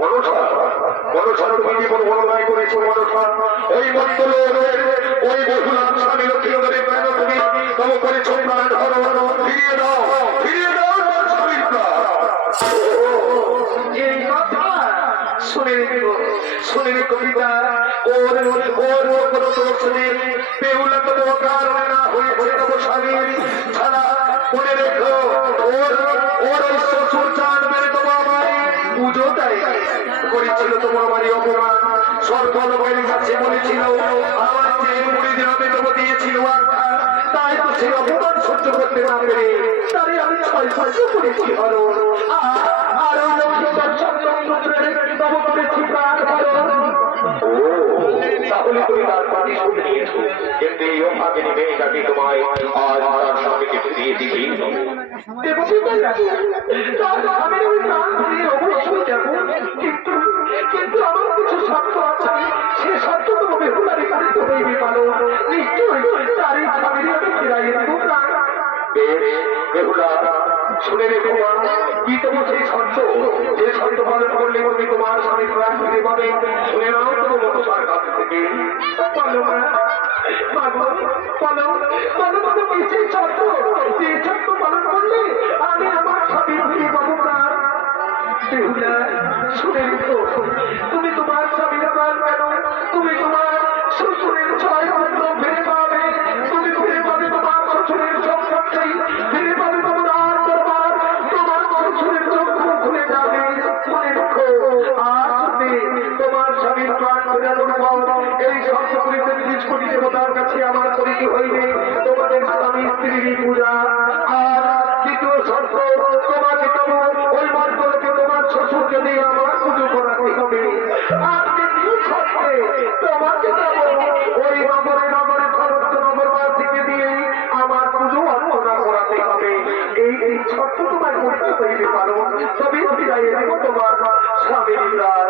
মনসা মনসা তুমি জীবন বর্ণনা করেছো মনসা ওই মন্ত্রের ওই বহুলাম স্বামী লক্ষ্মীদের প্রাণ তুমি তব করেছো প্রাণ ধরো ফিরিয়ে দাও স্বামীর প্রাণ। এই কথা শুনে কবিতা ওর কোনো দোষ নেই, বেহুলা কোনো কারণে না হয়েছে তব স্বামীর ছাড়া মনে রেখো ওর শ্বশুর চাঁদ মেরে তোমার আমায় পুজোটাই করেছিল, তোমার আমারই অপমান সর্বল বাইরে কাছে বলেছিল আমার যে মুড়ি গ্রামে তোমার দিয়েছিল তাই তো সেই অপমান সহ্য করতে না পেরে তাই আমি ছয় সহ্য করেছি হরণ আর ওই লক্ষ্মী দর্শন তব করেছি প্রাণ হরণ। তাহলে তুমি তার পানি শুনে নিয়েছো, কিন্তু এই অভাগিনী মেয়েটাকে তোমায় আজ তার স্বামীকে ফিরিয়ে দিবি। কিন্তু আমার কিছু শর্ত আছে, সে শর্ত তো বেহুলারে পালিত হইবে পালো, নিশ্চয়ই তারই স্বামীর আমি ফিরাইয়ে দেব প্রাণ। বেহুলা শুনে রেখো মা, কি তোমার সেই শর্ত, যে শর্ত পালন করলে তুমি তোমার স্বামীর প্রাণ ফিরে পাবে। শুনে নাও তো মনসার কাছ থেকে। বলো মা, বলো কি সেই শর্ত, যে শর্ত পালন করলে আমি আমার স্বামীর ফিরে পাবো প্রাণ। বেহুলা শুনে রেখো, তুমি তোমার স্বামীর প্রাণ কেন, তুমি তোমার শ্বশুরের ছয় পুত্র ফিরে পাবে, তুমি ফিরে পাবে তোমার শ্বশুরের সম্পত্তি, ফিরে পাবে তোমার আর দরবার, তোমার শ্বশুরের চক্ষু খুলে যাবে। মনে রেখো আসবে তোমার স্বামীর প্রাণ ফেরানোর পর এই শর্তগুলিতে 30 কোটি দেবতার কাছে আমার করিতে হইবে তোমাদের স্বামী স্ত্রীর পূজা। আর দ্বিতীয় শর্ত, তোমাকে তবু ওই মর্তলোকে তোমার শ্বশুর যদি আমার পুজো করাতে হবে। আর তৃতীয় শর্তে তোমাকে তবু ওই নগরে সমস্ত নগরবাসীকে দিয়ে আমার পুজো অর্পণা করাতে হবে। এই শর্ত তোমার করতে হইবে পারো, তবে ফিরাই দেব তোমার স্বামীর প্রাণ।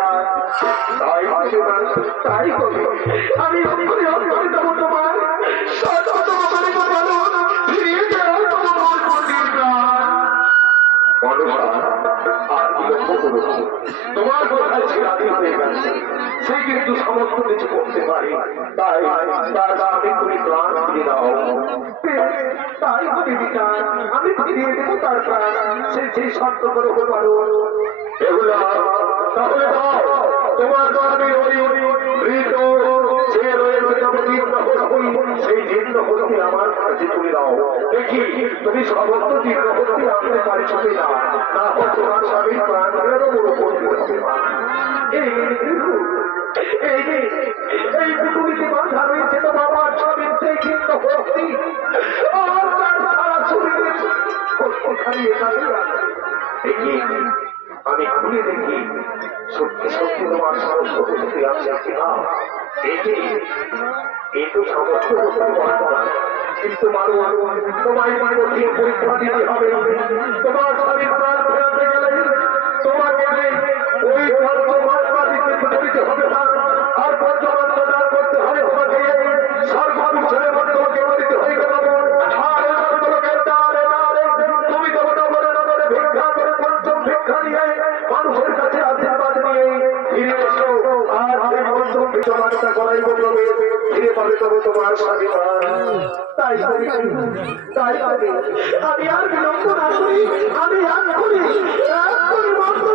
তাই করি আমি অক্ষরে অক্ষরে দেবো তোমার ফিরিয়ে দেব তোমার স্বামীর প্রাণ। তোমার কোথায় ছেড়াদি হয়ে গেছে, সে কিন্তু সমস্ত কিছু করতে পারে, তাই তার স্বামী তুমি প্রাণ ফিরে দাও। তাই হবে বিচার, আমি ফিরিয়ে দেবো তার প্রাণ, সেই শর্ত করে পারো। এগুলা তাহলে দাও তোমার স্বামী ওই মৃত যে রয়েছে সেই জীর্ণ হস্তি আমার কাছে তুলে দাও। দেখি তুমি সমস্ত জীর্ণ হস্তি আনতে পারছো কিনা, না হয় তোমার স্বামীর প্রাণ ফেরানো বড় করতে হবে। এই পুটুলিতে বাঁধা রয়েছে তো বাবার স্বামীর সেই জীর্ণ হস্তি, আর তার সারা শরীরের কষ্ট খাইয়ে দেখি আমি খুলে দেখি সত্যি সত্যি তোমার সমস্ত হস্তি আছে কিনা। দেখি এই তো সমস্ত হস্তি বর্তমান, কিন্তু তোমায় কঠিন পরীক্ষা দিতে হবে। তোমার স্বামীর প্রাণ ফেরাতে গেলে তোমাকে ওই পঞ্চমাত্মা দিতে হবে না, আর পঞ্চমাত্মা দান করতে হবে তোমাকে সর্ববিষয়ের মধ্যে তোমাকে করিতে হইবে না। আর তুমি তো নগরে নগরে ভিক্ষা করে পঞ্চম ভিক্ষা নিয়ে মানুষের কাছে আশীর্বাদ নিয়ে ফিরে এসো, আর সেই পঞ্চম ভিক্ষামাত্রা করাই বলবে ফিরে পাবে তবে তোমার স্বামী। তাই আমি আর বিলম্ব না করি, আমি এক করি মন্ত্র